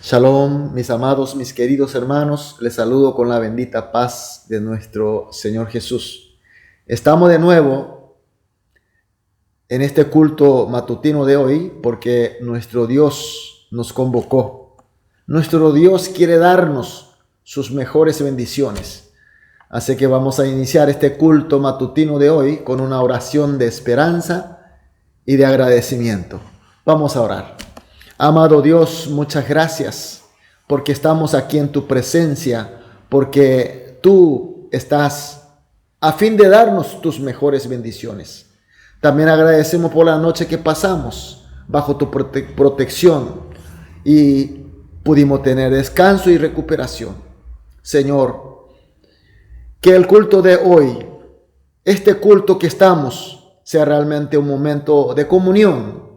Shalom, mis amados, mis queridos hermanos, les saludo con la bendita paz de nuestro Señor Jesús. Estamos de nuevo en este culto matutino de hoy porque nuestro Dios nos convocó. Nuestro Dios quiere darnos sus mejores bendiciones. Así que vamos a iniciar este culto matutino de hoy con una oración de esperanza y de agradecimiento. Vamos a orar. Amado Dios, muchas gracias porque estamos aquí en tu presencia, porque tú estás a fin de darnos tus mejores bendiciones. También agradecemos por la noche que pasamos bajo tu protección y pudimos tener descanso y recuperación. Señor, que el culto de hoy, este culto que estamos, sea realmente un momento de comunión,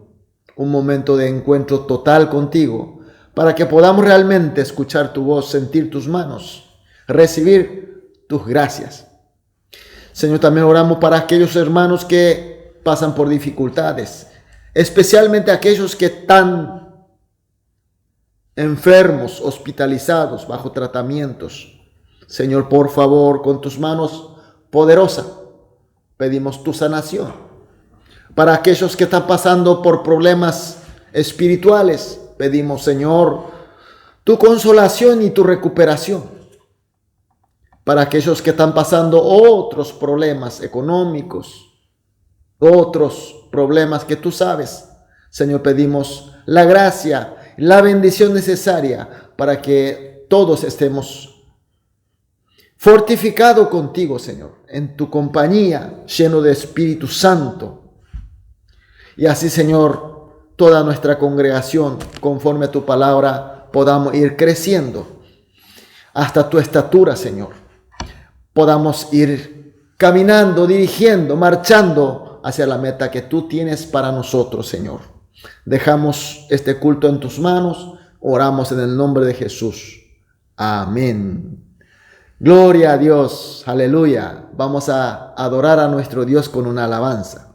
un momento de encuentro total contigo, para que podamos realmente escuchar tu voz, sentir tus manos, recibir tus gracias. Señor, también oramos para aquellos hermanos que pasan por dificultades, especialmente aquellos que están enfermos, hospitalizados, bajo tratamientos. Señor, por favor, con tus manos poderosas, pedimos tu sanación. Para aquellos que están pasando por problemas espirituales, pedimos, Señor, tu consolación y tu recuperación. Para aquellos que están pasando otros problemas económicos, otros problemas que tú sabes, Señor, pedimos la gracia, la bendición necesaria para que todos estemos fortificados contigo, Señor, en tu compañía, lleno de Espíritu Santo. Y así, Señor, toda nuestra congregación, conforme a tu palabra, podamos ir creciendo hasta tu estatura, Señor. Podamos ir caminando, dirigiendo, marchando hacia la meta que tú tienes para nosotros, Señor. Dejamos este culto en tus manos, oramos en el nombre de Jesús. Amén. Gloria a Dios, aleluya. Vamos a adorar a nuestro Dios con una alabanza.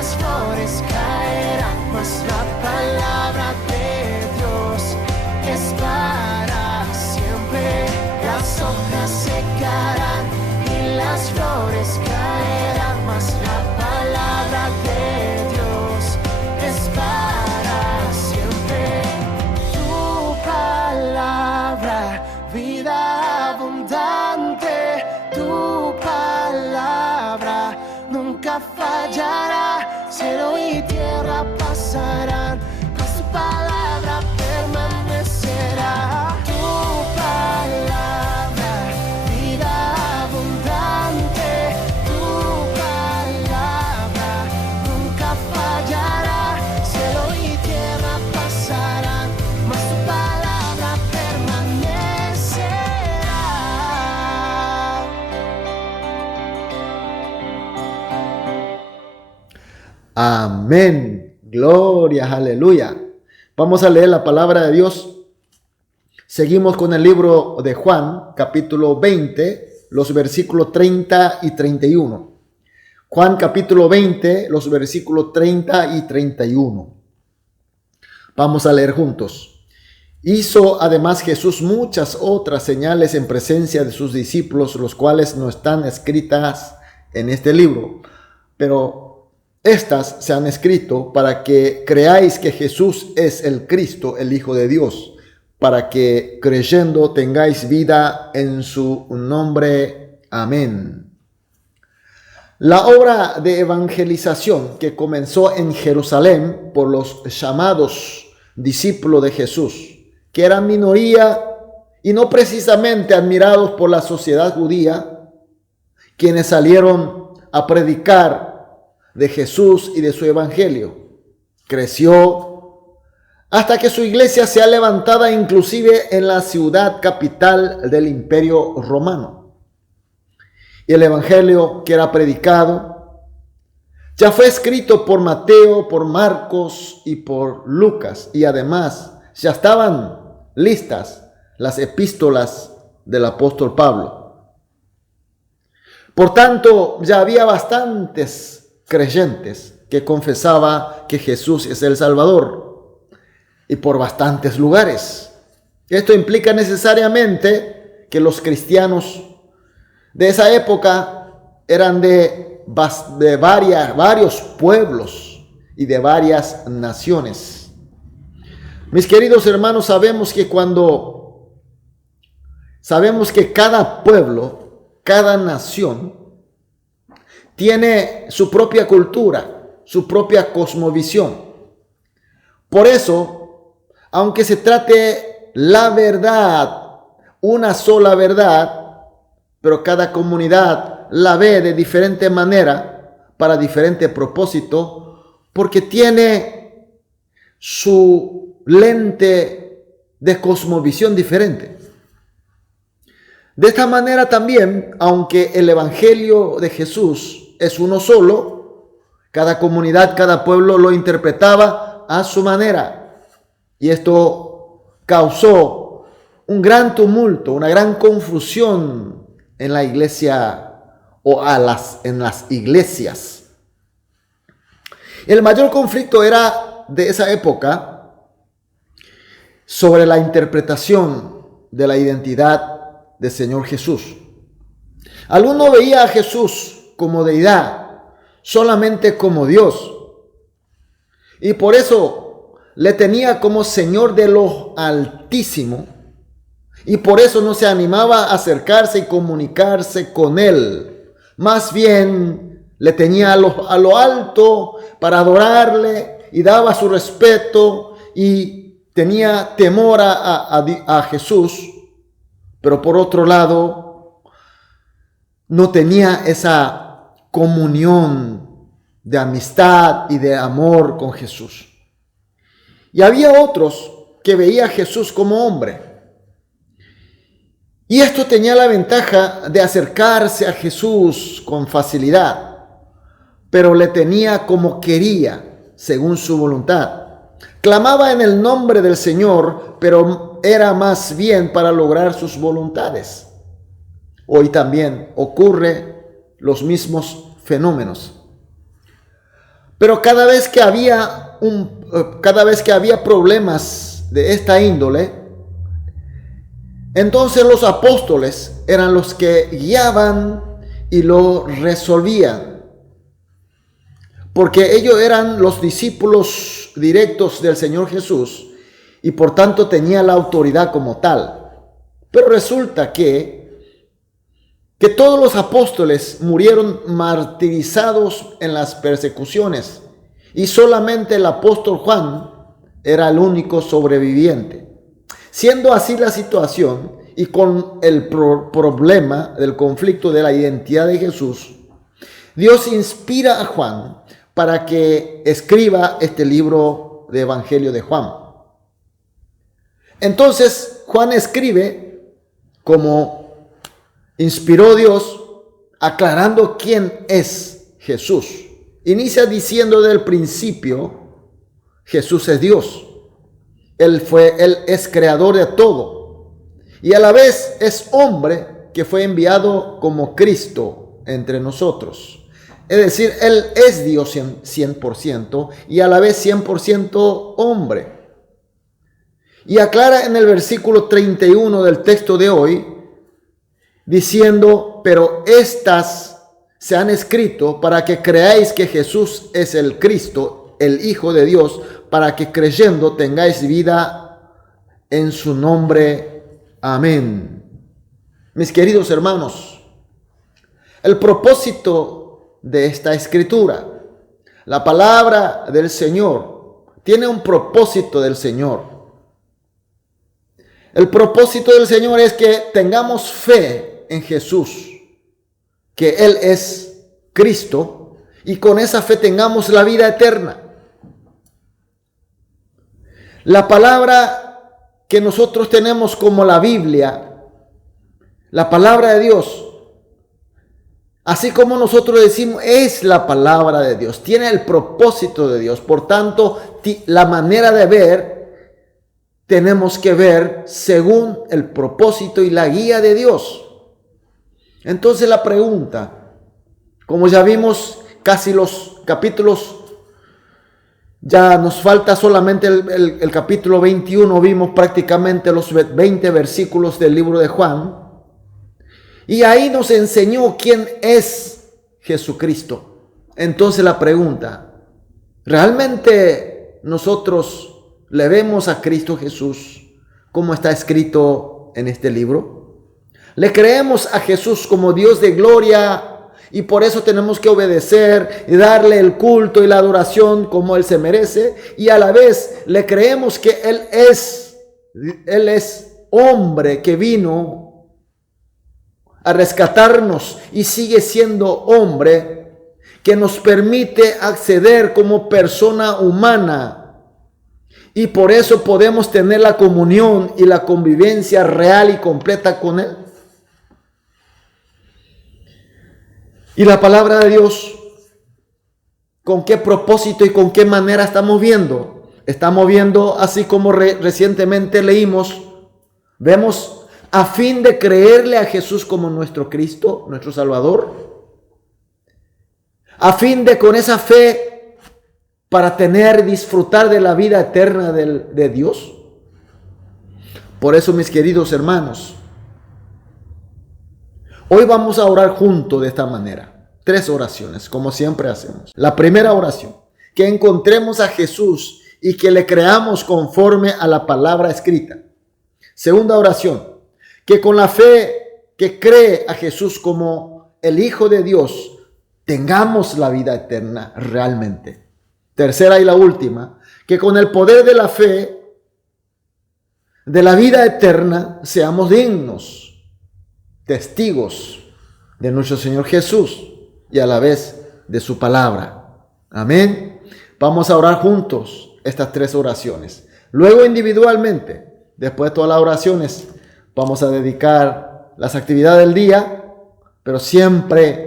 las flores caerán, mas la palabra de Dios es para siempre. Las hojas secarán y las flores caerán, mas la palabra de Dios es para siempre. Tu palabra, vida abundante, tu palabra nunca fallará. Cielo y tierra pasarán, mas tu palabra permanecerá. Tu palabra, vida abundante, tu palabra nunca fallará. Cielo y tierra pasarán, mas tu palabra permanecerá. Amén. Gloria, aleluya. Vamos a leer la palabra de Dios. Seguimos con el libro de Juan, capítulo 20, los versículos 30 y 31. Juan capítulo 20, los versículos 30 y 31. Vamos a leer juntos. Hizo además Jesús muchas otras señales en presencia de sus discípulos, los cuales no están escritas en este libro, pero estas se han escrito para que creáis que Jesús es el Cristo, el Hijo de Dios, para que creyendo tengáis vida en su nombre. Amén. La obra de evangelización que comenzó en Jerusalén por los llamados discípulos de Jesús, que eran minoría y no precisamente admirados por la sociedad judía, quienes salieron a predicar de Jesús y de su evangelio, creció hasta que su iglesia sea levantada inclusive en la ciudad capital del Imperio Romano. Y el evangelio que era predicado ya fue escrito por Mateo, por Marcos y por Lucas, y además ya estaban listas las epístolas del apóstol Pablo. Por tanto, ya había bastantes creyentes que confesaba que Jesús es el Salvador, y por bastantes lugares. Esto implica necesariamente que los cristianos de esa época eran de varios pueblos y de varias naciones. Mis queridos hermanos, sabemos que cada pueblo, cada nación tiene su propia cultura, su propia cosmovisión. Por eso, aunque se trate la verdad, una sola verdad, pero cada comunidad la ve de diferente manera, para diferente propósito, porque tiene su lente de cosmovisión diferente. De esta manera también, aunque el evangelio de Jesús es uno solo, cada comunidad, cada pueblo lo interpretaba a su manera. Y esto causó un gran tumulto, una gran confusión en la iglesia o en las iglesias. El mayor conflicto era de esa época sobre la interpretación de la identidad del Señor Jesús. Alguno veía a Jesús como deidad, solamente como Dios, y por eso le tenía como Señor de lo Altísimo, y por eso no se animaba a acercarse y comunicarse con Él. Más bien le tenía a lo alto para adorarle, y daba su respeto y tenía temor a Jesús, pero por otro lado no tenía esa comunión de amistad y de amor con Jesús. Y había otros que veía a Jesús como hombre, y esto tenía la ventaja de acercarse a Jesús con facilidad, pero le tenía como quería, según su voluntad. Clamaba en el nombre del Señor, pero era más bien para lograr sus voluntades. Hoy también ocurre los mismos fenómenos. Pero cada vez que había problemas de esta índole, entonces los apóstoles eran los que guiaban y lo resolvían, porque ellos eran los discípulos directos del Señor Jesús y por tanto tenían la autoridad como tal. Pero resulta que todos los apóstoles murieron martirizados en las persecuciones y solamente el apóstol Juan era el único sobreviviente. Siendo así la situación y con el problema del conflicto de la identidad de Jesús, Dios inspira a Juan para que escriba este libro de Evangelio de Juan. Entonces Juan escribe como inspiró Dios, aclarando quién es Jesús. Inicia diciendo del principio, Jesús es Dios. Él es creador de todo. Y a la vez es hombre que fue enviado como Cristo entre nosotros. Es decir, Él es Dios 100% y a la vez 100% hombre. Y aclara en el versículo 31 del texto de hoy, diciendo, pero estas se han escrito para que creáis que Jesús es el Cristo, el Hijo de Dios, para que creyendo tengáis vida en su nombre. Amén. Mis queridos hermanos, el propósito de esta escritura, la palabra del Señor, tiene un propósito del Señor. El propósito del Señor es que tengamos fe en Jesús, que Él es Cristo, y con esa fe tengamos la vida eterna. La palabra que nosotros tenemos como la Biblia, la palabra de Dios, así como nosotros decimos, es la palabra de Dios, tiene el propósito de Dios. Por tanto, la manera de ver, tenemos que ver según el propósito y la guía de Dios. Entonces la pregunta, como ya vimos casi los capítulos, ya nos falta solamente el capítulo 21, vimos prácticamente los 20 versículos del libro de Juan. Y ahí nos enseñó quién es Jesucristo. Entonces la pregunta, ¿realmente nosotros le vemos a Cristo Jesús como está escrito en este libro? ¿Le creemos a Jesús como Dios de gloria y por eso tenemos que obedecer y darle el culto y la adoración como Él se merece? Y a la vez le creemos que Él es hombre que vino a rescatarnos y sigue siendo hombre que nos permite acceder como persona humana. Y por eso podemos tener la comunión y la convivencia real y completa con Él. Y la palabra de Dios, ¿con qué propósito y con qué manera estamos viendo? Estamos viendo, así como recientemente leímos, vemos a fin de creerle a Jesús como nuestro Cristo, nuestro Salvador, a fin de con esa fe para tener y disfrutar de la vida eterna de Dios. Por eso, mis queridos hermanos, hoy vamos a orar juntos de esta manera. 3 oraciones, como siempre hacemos. La primera oración, que encontremos a Jesús y que le creamos conforme a la palabra escrita. Segunda oración, que con la fe que cree a Jesús como el Hijo de Dios, tengamos la vida eterna realmente. Tercera y la última, que con el poder de la fe de la vida eterna seamos dignos, testigos de nuestro Señor Jesús y a la vez de su palabra. Amén. Vamos a orar juntos estas 3 oraciones. Luego individualmente, después de todas las oraciones, vamos a dedicar las actividades del día, pero siempre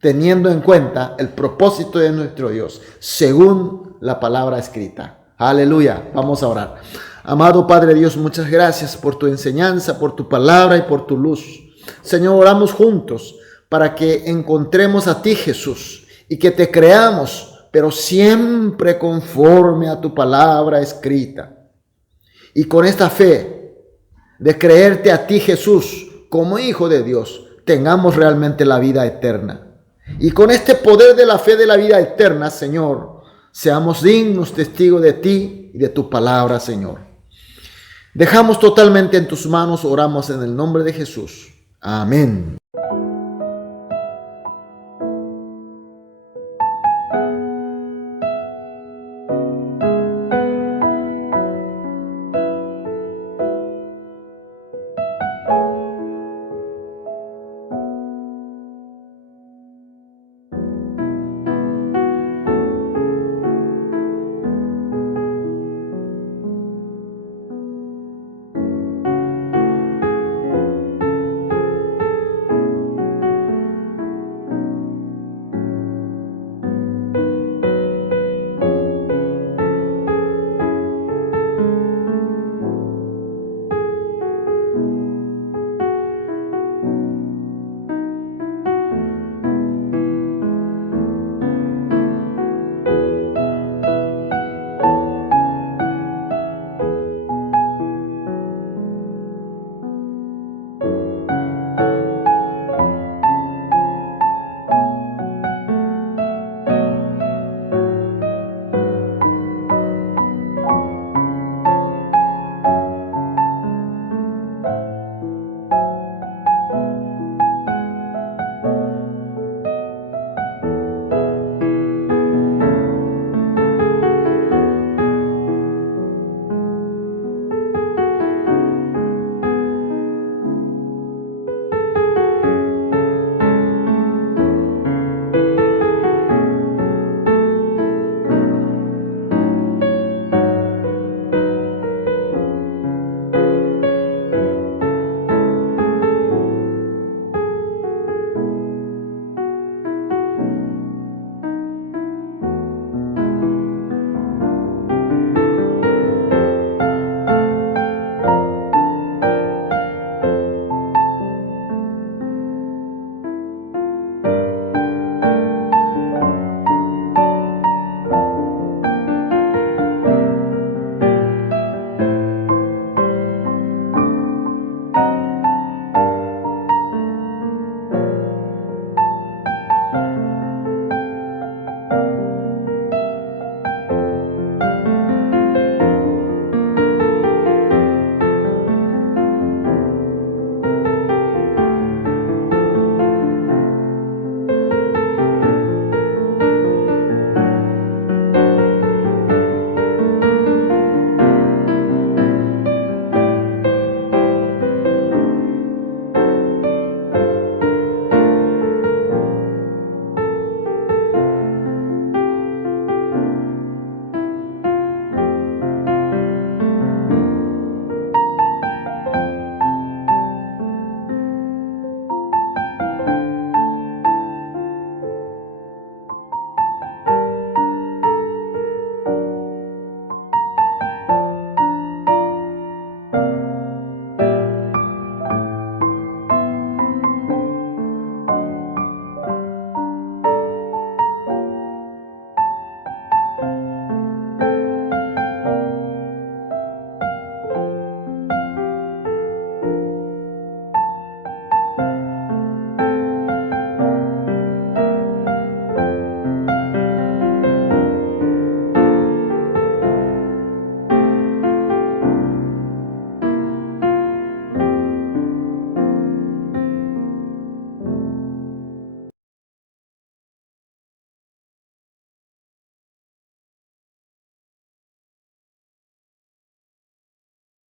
teniendo en cuenta el propósito de nuestro Dios, según la palabra escrita. Aleluya. Vamos a orar. Amado Padre Dios, muchas gracias por tu enseñanza, por tu palabra y por tu luz. Señor, oramos juntos para que encontremos a ti, Jesús, y que te creamos pero siempre conforme a tu palabra escrita. Y con esta fe de creerte a ti, Jesús, como Hijo de Dios, tengamos realmente la vida eterna. Y con este poder de la fe de la vida eterna, Señor, seamos dignos testigos de ti y de tu palabra, Señor. Dejamos totalmente en tus manos, oramos en el nombre de Jesús. Amén.